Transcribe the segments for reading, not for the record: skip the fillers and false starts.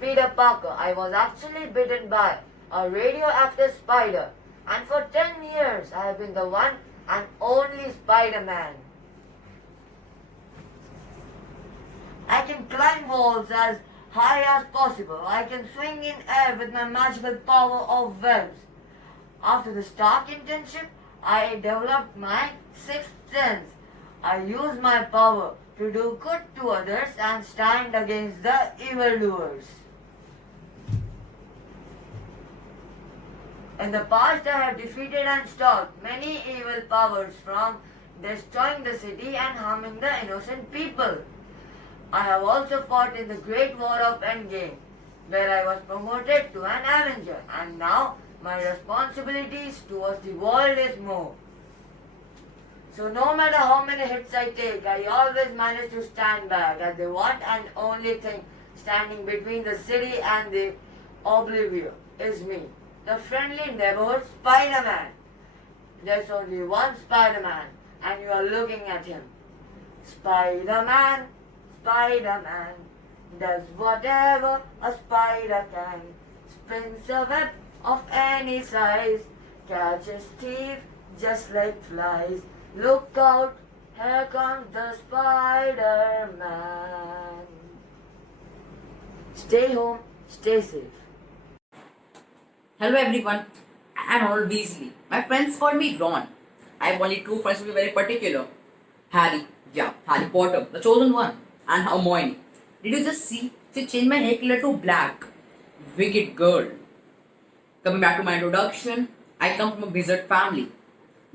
Peter Parker. I was actually bitten by a radioactive spider. And for 10 years, I have been the one and only Spider-Man. I can climb walls as high as possible. I can swing in air with my magical power of webs. After the Stark internship, I developed my sixth sense. I use my power to do good to others and stand against the evildoers. In the past, I have defeated and stopped many evil powers from destroying the city and harming the innocent people. I have also fought in the Great War of Endgame, where I was promoted to an Avenger, and now my responsibilities towards the world is more. So no matter how many hits I take, I always manage to stand back as the one and only thing standing between the city and the oblivion is me, the friendly neighborhood Spider-Man. There's only one Spider-Man, and you are looking at him. Spider-Man, Spider-Man, does whatever a spider can. Spins a web of any size, catches thieves just like flies. Look out, here comes the Spider-Man. Stay home, stay safe. Hello everyone, I am Ronald Weasley. My friends call me Ron. I have only two friends to be very particular. Harry Potter, the chosen one, and Hermione. Did you just see? She changed my hair color to black. Wicked girl. Coming back to my introduction, I come from a wizard family.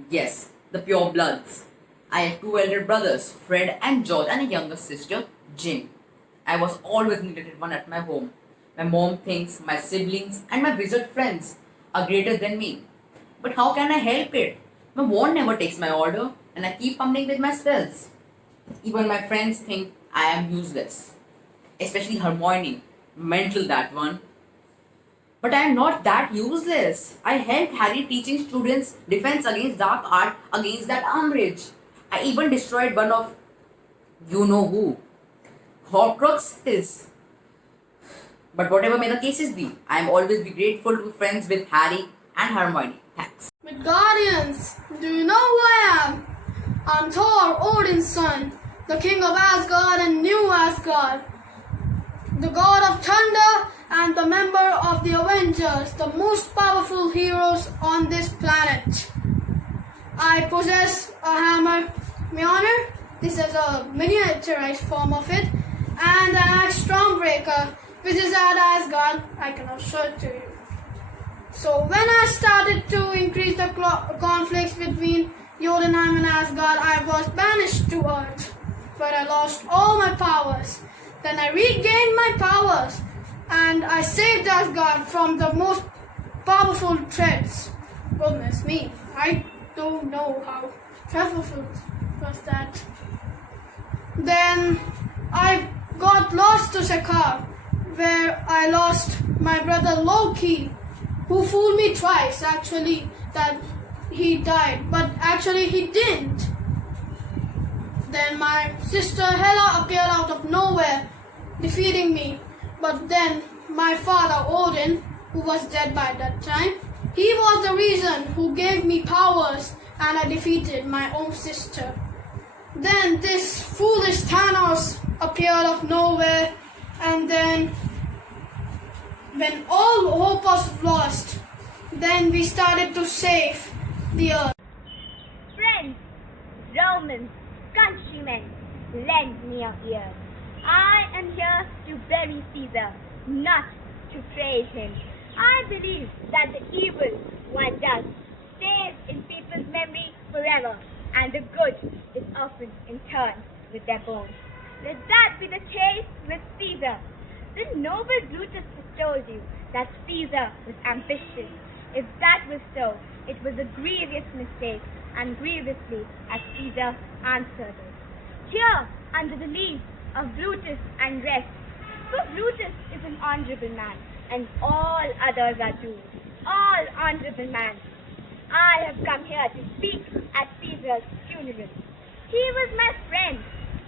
Yes, the pure bloods. I have two elder brothers, Fred and George, and a younger sister, Jim. I was always the neglected one at my home. My mom thinks my siblings and my wizard friends are greater than me. But how can I help it? My wand never takes my order, and I keep fumbling with my spells. Even my friends think I am useless. Especially Hermione. Mental, that one. But I am not that useless. I helped Harry teaching students defense against dark art against that Umbridge. I even destroyed one of you know who. Horcruxes. But whatever may the cases be, I am always be grateful to be friends with Harry and Hermione. Thanks. But Guardians, do you know who I am? I'm Thor, Odin's son, the king of Asgard and New Asgard, the god of thunder and the member of the Avengers, the most powerful heroes on this planet. I possess a hammer, Mjolnir. This is a miniaturized form of it, and an axe Stormbreaker, which is at Asgard. I cannot show it to you. So when I started to increase the conflicts between Jotunheim and Asgard, I was banished to Earth, where I lost all my powers. Then I regained my powers, and I saved Asgard from the most powerful threats. Goodness me, I don't know how powerful was that. Then I got lost to Sakaar, where I lost my brother Loki, who fooled me twice actually that he died, but actually he didn't. Then my sister Hela appeared out of nowhere, defeating me. But then my father Odin, who was dead by that time, he was the reason who gave me powers, and I defeated my own sister. Then this foolish Thanos appeared out of nowhere, and then when all hope was lost, then we started to save the earth. Friends, Romans, countrymen, lend me your ear. I am here to bury Caesar, not to praise him. I believe that the evil one does stays in people's memory forever, and the good is often interred with their bones. Let that be the case with Caesar. The noble Brutus has told you that Caesar was ambitious. If that was so, it was a grievous mistake, and grievously as Caesar answered it. Here, under the leaves of Brutus and rest, for Brutus is an honorable man, and all others are doomed. All honorable men. I have come here to speak at Caesar's funeral. He was my friend,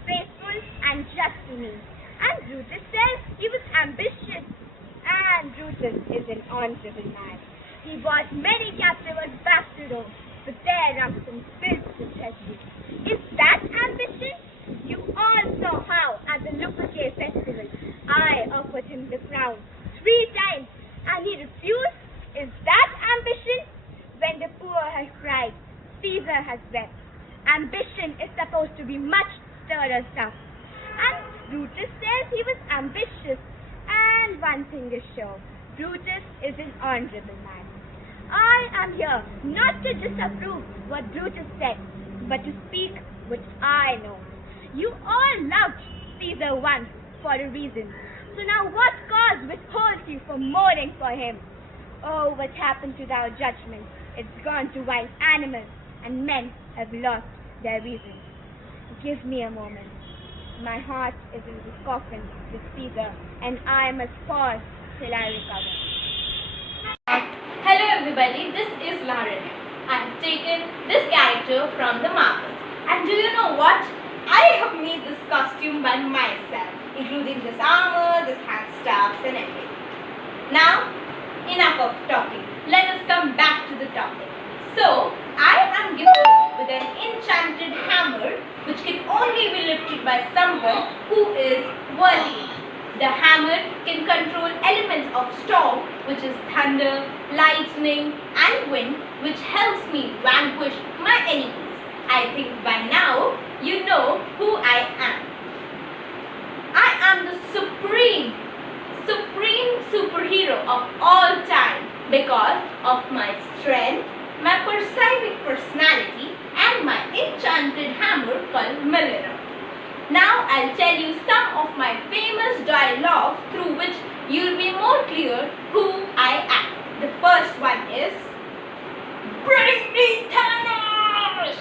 faithful and just to me. And Brutus says he was ambitious, honorable man. He brought many captives back to Rome, but their ranks and filled the treasury. Is that ambition? You all saw how, at the Lupercal festival, I offered him the crown 3 times, and he refused? Is that ambition? When the poor has cried, Caesar has wept. Ambition is supposed to be much stirrer stuff. And Brutus says he was ambitious. And one thing is sure, Brutus is an honorable man. I am here not to disapprove what Brutus said, but to speak what I know. You all loved Caesar once for a reason. So now what cause withholds you from mourning for him? Oh, what happened to our judgment? It's gone to wild animals, and men have lost their reason. Give me a moment. My heart is in the coffin with Caesar, and I must pause till I recover. Hello everybody, this is Lauren. I have taken this character from the market. And do you know what? I have made this costume by myself, including this armor, this hand staffs and everything. Now, enough of talking. Let us come back to the topic. So, I am gifted with an enchanted hammer which can only be lifted by someone who is worthy. The hammer can control elements of storm, which is thunder, lightning and wind, which helps me vanquish my enemies. I think by now you know who I am. I am the supreme superhero of all time because of my strength, my persuasive personality and my enchanted hammer called Millennium. Now I'll tell you some of my famous dialogues through which you'll be more clear who I am. The first one is, "Bring me Thanos!"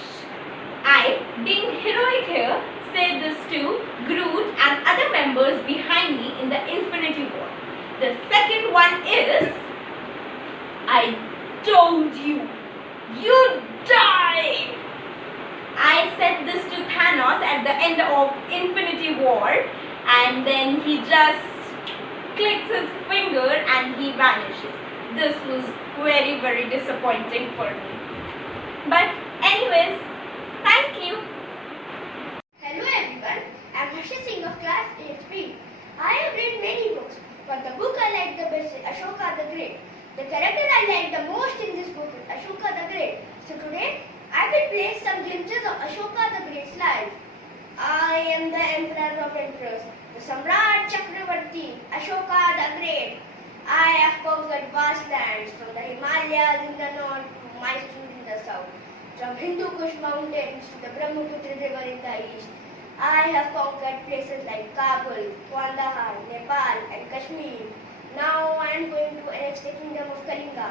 I, being heroic here, say this to Groot and other members behind me in the Infinity War. The second one is, "I told you, you die!" I said this to Thanos at the end of Infinity War, and then he just clicks his finger and he vanishes. This was very, very disappointing for me. But anyways, thank you. Hello everyone, I'm Harshit Singh of class 8B. I have read many books, but the book I like the best is Ashoka the Great. The character I like the most in this book is Ashoka the Great. So today, I will place some glimpses of Ashoka the Great's life. I am the Emperor of Emperors, the Samrat Chakravarti, Ashoka the Great. I have conquered vast lands from the Himalayas in the north to Mysore in the south, from Hindu Kush mountains to the Brahmaputra river in the east. I have conquered places like Kabul, Kandahar, Nepal and Kashmir. Now I am going to annex the kingdom of Kalinga.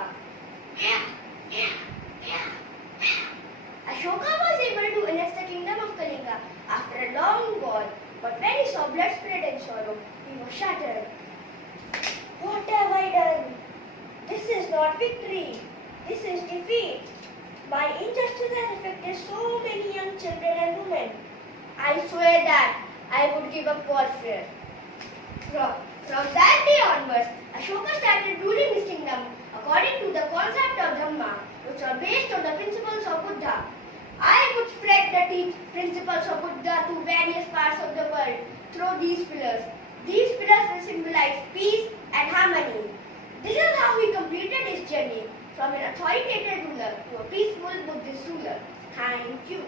Ashoka was able to annex the kingdom of Kalinga after a long war, but when he saw blood spread and sorrow, he was shattered. What have I done? This is not victory. This is defeat. My injustice has affected so many young children and women. I swear that I would give up warfare. From that day onwards, Ashoka started ruling his kingdom according to the concept of Dhamma, which are based on the principles of Buddha. I would spread the principles of Buddha to various parts of the world through these pillars. These pillars will symbolize peace and harmony. This is how he completed his journey from an authoritative ruler to a peaceful Buddhist ruler. Thank you.